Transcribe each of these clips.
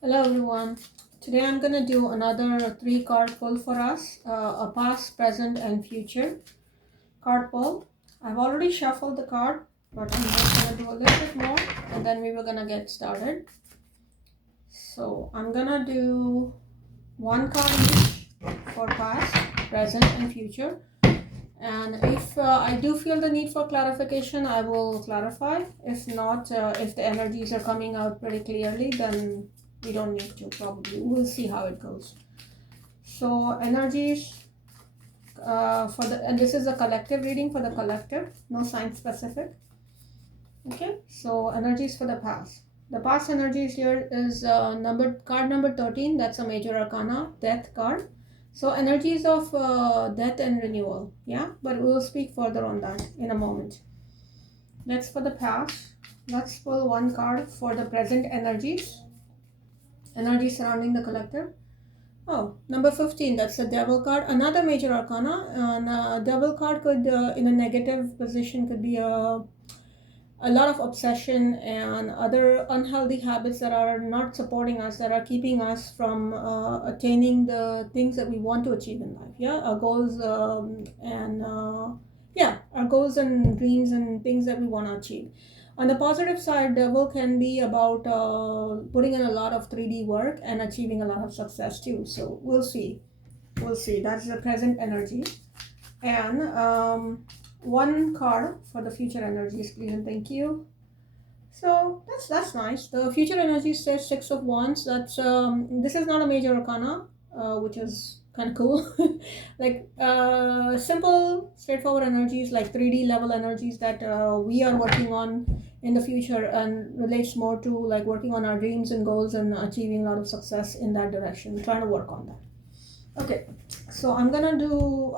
Hello everyone. Today I'm gonna do another three card pull for us, a past, present, and future card pull. I've already shuffled the card, but I'm just gonna do a little bit more, and then we were gonna get started. So I'm gonna do one card each for past, present, and future. And if I do feel the need for clarification, I will clarify. If not, if the energies are coming out pretty clearly, then we don't need to probably. We'll see how it goes. So energies and this is a collective reading for the collective, no sign specific. Okay, so energies for the past. The past energies here is card number 13. That's a major arcana, death card. So energies of death and renewal. Yeah, but we will speak further on that in a moment. That's for the past. Let's pull one card for the present energies. Energy surrounding the collective. Oh, number 15, that's the devil card. Another major arcana. And devil card could, in a negative position, could be a lot of obsession and other unhealthy habits that are not supporting us, that are keeping us from attaining the things that we want to achieve in life. Yeah, our goals our goals and dreams and things that we want to achieve. On the positive side, devil can be about putting in a lot of 3D work and achieving a lot of success too. So we'll see. We'll see. That's the present energy. And one card for the future energies, please and thank you. So that's nice. The future energy says Six of Wands. That's this is not a major arcana, which is kind of cool. Like simple, straightforward energies, like 3D level energies that we are working on in the future, and relates more to like working on our dreams and goals and achieving a lot of success in that direction. Trying to work on that. Okay, so I'm gonna go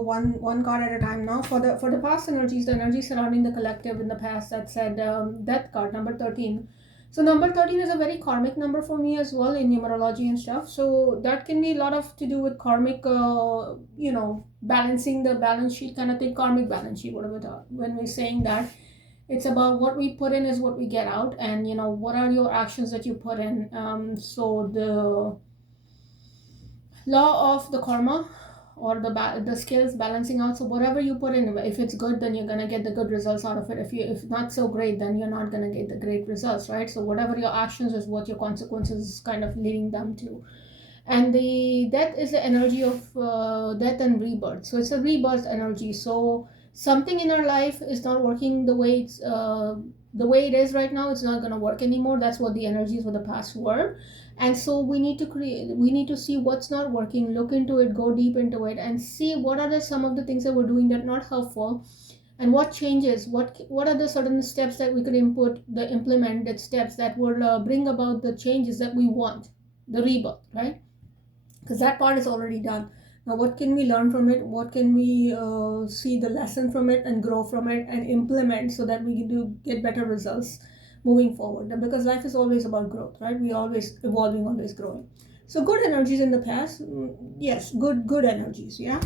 one card at a time now. For the past energies, the energy surrounding the collective in the past, that said death card number 13. So number 13 is a very karmic number for me as well in numerology and stuff. So that can be a lot of to do with karmic, balancing the balance sheet kind of thing, karmic balance sheet, whatever. When we're saying that, it's about what we put in is what we get out, and what are your actions that you put in. So the law of the karma, or the scales balancing out. So whatever you put in, if it's good, then you're gonna get the good results out of it. If not so great, then you're not gonna get the great results, right? So whatever your actions is what your consequences is kind of leading them to. And the death is the energy of death and rebirth. So it's a rebirth energy. So something in our life is not working the way it is right now. It's not going to work anymore. That's what the energies for the past were. And so we need to see what's not working, look into it, go deep into it, and see what are some of the things that we're doing that are not helpful, and what changes, what are the certain steps that we could implement the steps that will bring about the changes that we want, the rebirth, right? Because that part is already done. Now what can we learn from it, what can we see the lesson from it and grow from it and implement, so that we do get better results moving forward. Because life is always about growth, right? We always evolving, always growing. So good energies in the past, yes, good energies, yeah.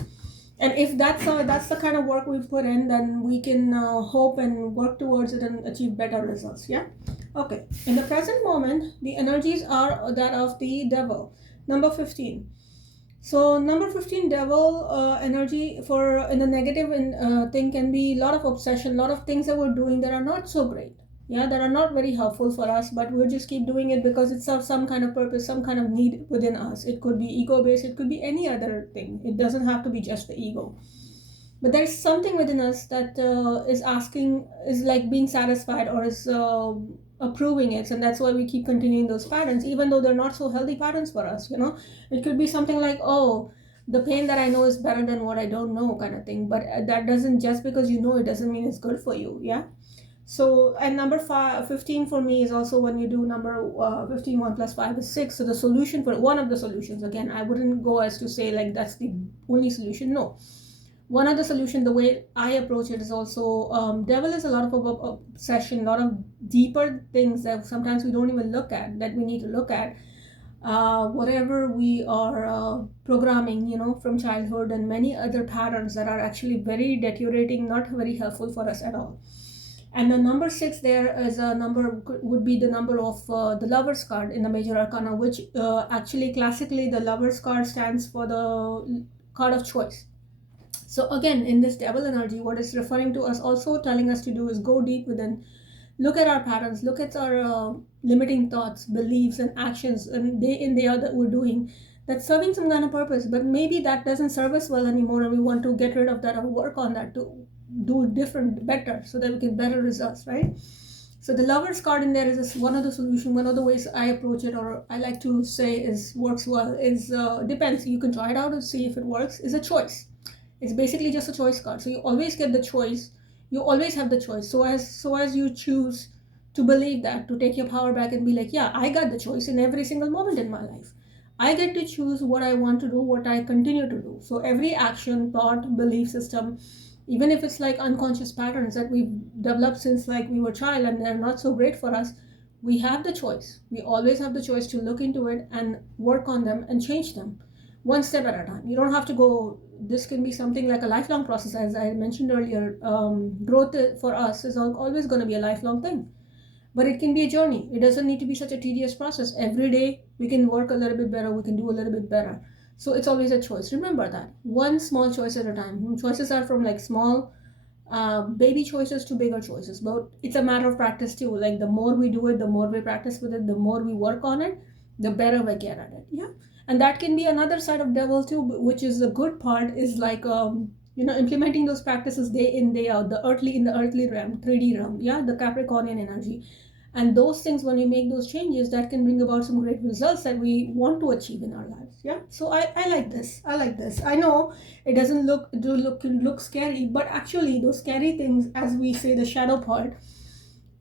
And if that's the kind of work we put in, then we can hope and work towards it and achieve better results, yeah. Okay, in the present moment, the energies are that of the devil, number 15. So number 15, devil energy for in the negative thing can be a lot of obsession, a lot of things that we're doing that are not so great, yeah, that are not very helpful for us, but we'll just keep doing it because it's of some kind of purpose, some kind of need within us. It could be ego based, it could be any other thing. It doesn't have to be just the ego, but there's something within us that is like being satisfied, or is approving it, and that's why we keep continuing those patterns, even though they're not so healthy patterns for us. It could be something like, oh, the pain that I know is better than what I don't know, kind of thing. But that doesn't, just because you know it doesn't mean it's good for you, yeah. So, and number 15 for me is also when you do number 15, 1 plus 5 is 6. So the solution, for one of the solutions, again, I wouldn't go as to say like that's the only solution. No, one of the solution, the way I approach it, is also devil is a lot of obsession, a lot of deeper things that sometimes we don't even look at, that we need to look at. Whatever we are programming, from childhood, and many other patterns that are actually very deteriorating, not very helpful for us at all. And the number 6 there is a number, would be the number of the Lovers card in the major arcana, which actually classically the Lovers card stands for the card of choice. So again, in this devil energy, what it's referring to us, also telling us to do, is go deep within, look at our patterns, look at our limiting thoughts, beliefs, and actions, and day in day out that we're doing, that's serving some kind of purpose, but maybe that doesn't serve us well anymore, and we want to get rid of that or work on that to do it different, better, so that we get better results, right? So the Lovers card in there is one of the solution. One of the ways I approach it, or I like to say is works well, is depends. You can try it out and see if it works. Is a choice. It's basically just a choice card. So you always get the choice. You always have the choice. So as you choose to believe that, to take your power back and be like, yeah, I got the choice in every single moment in my life. I get to choose what I want to do, what I continue to do. So every action, thought, belief system, even if it's like unconscious patterns that we've developed since like we were child and they're not so great for us, we have the choice. We always have the choice to look into it and work on them and change them one step at a time. You don't have to go, this can be something like a lifelong process. As I mentioned earlier, growth for us is always going to be a lifelong thing, but it can be a journey. It doesn't need to be such a tedious process. Every day we can work a little bit better, we can do a little bit better. So it's always a choice. Remember that. One small choice at a time. Choices are from like small baby choices to bigger choices, but it's a matter of practice too. Like the more we do it, the more we practice with it, the more we work on it, the better we get at it. Yeah. And that can be another side of devil too, which is the good part, is like implementing those practices day in day out, in the earthly realm, 3D realm, yeah, the Capricornian energy. And those things, when we make those changes, that can bring about some great results that we want to achieve in our lives. Yeah. So I like this. I know it doesn't look scary, but actually those scary things, as we say, the shadow part,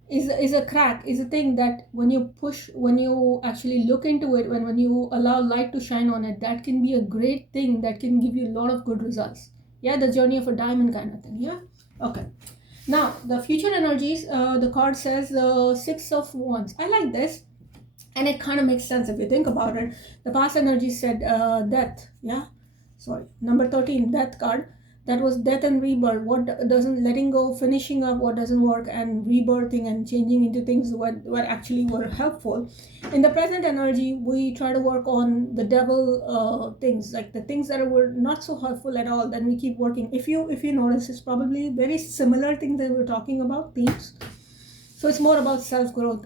is a crack, is a thing that when you actually look into it, when you allow light to shine on it, that can be a great thing that can give you a lot of good results. Yeah, the journey of a diamond kind of thing. Yeah. Okay. Now, the future energies, the card says the Six of Wands. I like this, and it kind of makes sense if you think about it. The past energy said death, yeah? Sorry, number 13, death card. That was death and rebirth. What doesn't, letting go, finishing up what doesn't work, and rebirthing and changing into things what actually were helpful. In the present energy, we try to work on the devil things, like the things that were not so helpful at all. Then we keep working. If you notice, it's probably very similar things that we're talking about, themes. So it's more about self-growth,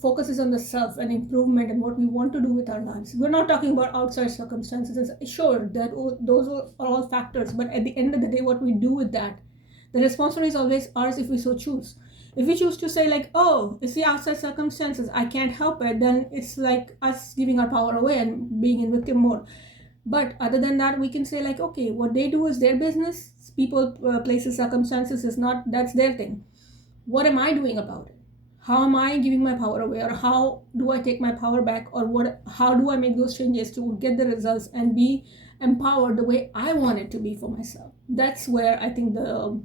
focuses on the self and improvement and what we want to do with our lives. We're not talking about outside circumstances. Sure, those are all factors, but at the end of the day, what we do with that, the responsibility is always ours if we so choose. If we choose to say like, oh, it's the outside circumstances, I can't help it, then it's like us giving our power away and being in victim mode. But other than that, we can say like, okay, what they do is their business. People, places, circumstances is not, that's their thing. What am I doing about it? How am I giving my power away, or how do I take my power back, or how do I make those changes to get the results and be empowered the way I want it to be for myself? That's where I think the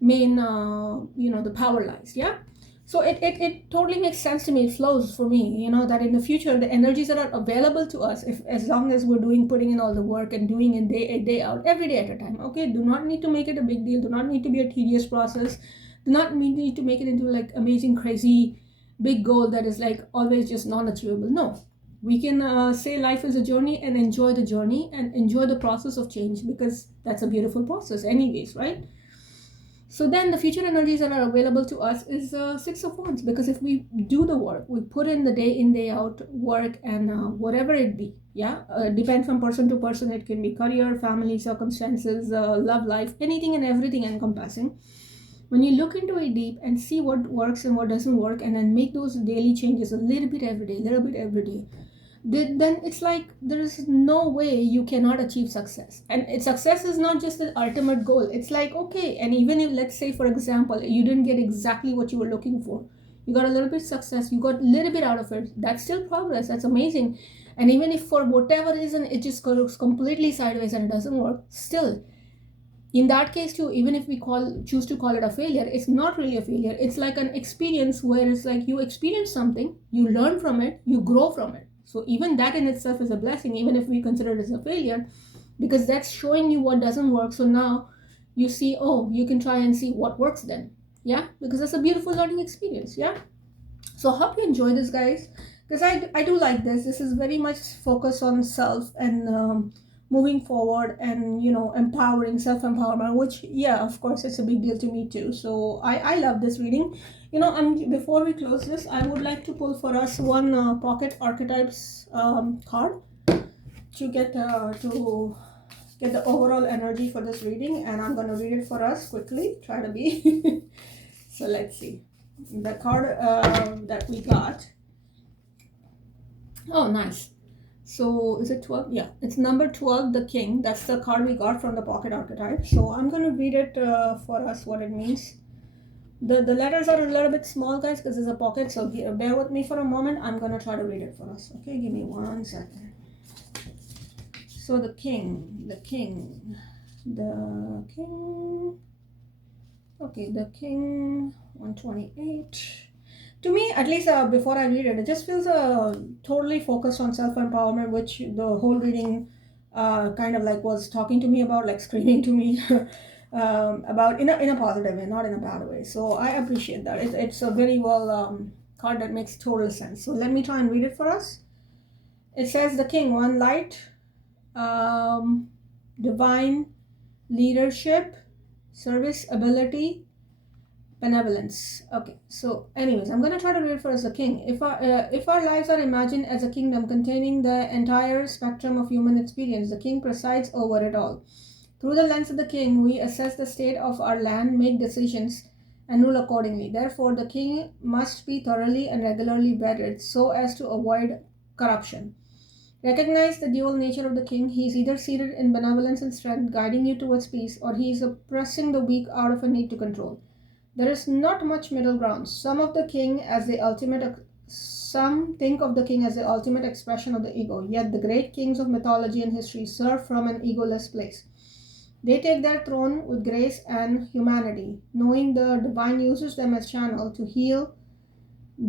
main the power lies. Yeah. So it totally makes sense to me. It flows for me, that in the future, the energies that are available to us, if as long as we're putting in all the work and doing it day out, every day at a time. Okay, do not need to make it a big deal, do not need to be a tedious process, do not need to make it into like amazing, crazy, big goal that is like always just non-achievable. No, we can say life is a journey and enjoy the journey and enjoy the process of change, because that's a beautiful process anyways, right? So then the future energies that are available to us is Six of Wands, because if we do the work, we put in the day in, day out work, and whatever it be, yeah, depends from person to person. It can be career, family, circumstances, love life, anything and everything encompassing. When you look into it deep and see what works and what doesn't work, and then make those daily changes a little bit every day, then it's like there is no way you cannot achieve success. And success is not just the ultimate goal. It's like, okay, and even if, let's say for example, you didn't get exactly what you were looking for, you got a little bit success, you got a little bit out of it, that's still progress, that's amazing. And even if for whatever reason it just goes completely sideways and it doesn't work, still in that case too, even if we choose to call it a failure, it's not really a failure. It's like an experience where it's like you experience something, you learn from it, you grow from it. So even that in itself is a blessing, even if we consider it as a failure, because that's showing you what doesn't work. So now you see, oh, you can try and see what works then. Yeah, because it's a beautiful learning experience. Yeah. So hope you enjoy this, guys, because I do like this. This is very much focused on self and moving forward and empowering, self empowerment, which, yeah, of course, it's a big deal to me too. So I love this reading. Before we close this, I would like to pull for us one pocket archetypes card to get the overall energy for this reading, and I'm going to read it for us quickly. Try to be. So let's see the card that we got. Oh, nice. So is it 12? Yeah, it's number 12, the king. That's the card we got from the pocket archetype. So I'm going to read it for us what it means. The letters are a little bit small, guys, because it's a pocket. So bear with me for a moment. I'm going to try to read it for us. Okay, give me 1 second. So the king. Okay, the king, 128. To me, at least before I read it, it just feels totally focused on self-empowerment, which the whole reading kind of like was talking to me about, like screaming to me about in a positive way, not in a bad way. So I appreciate that. It's a very well card that makes total sense. So let me try and read it for us. It says the king, one light, divine leadership, service ability, benevolence. Okay, so anyways, I'm going to try to read for us the king. If our lives are imagined as a kingdom containing the entire spectrum of human experience, the king presides over it all. Through the lens of the king, we assess the state of our land, make decisions, and rule accordingly. Therefore, the king must be thoroughly and regularly vetted so as to avoid corruption. Recognize the dual nature of the king. He is either seated in benevolence and strength, guiding you towards peace, or he is oppressing the weak out of a need to control. There is not much middle ground. Some think of the king as the ultimate expression of the ego, yet the great kings of mythology and history serve from an egoless place. They take their throne with grace and humanity, knowing the divine uses them as channel to heal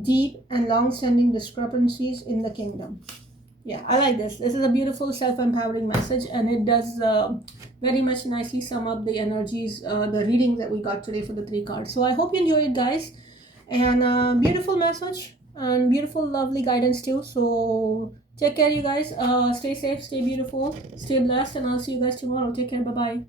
deep and long-standing discrepancies in the kingdom. Yeah, I like this. This is a beautiful self-empowering message, and it does very much nicely sum up the energies, the reading that we got today for the 3 cards. So I hope you enjoyed it, guys, and beautiful message and beautiful, lovely guidance too. So take care, you guys. Stay safe, stay beautiful, stay blessed, and I'll see you guys tomorrow. Take care. Bye bye.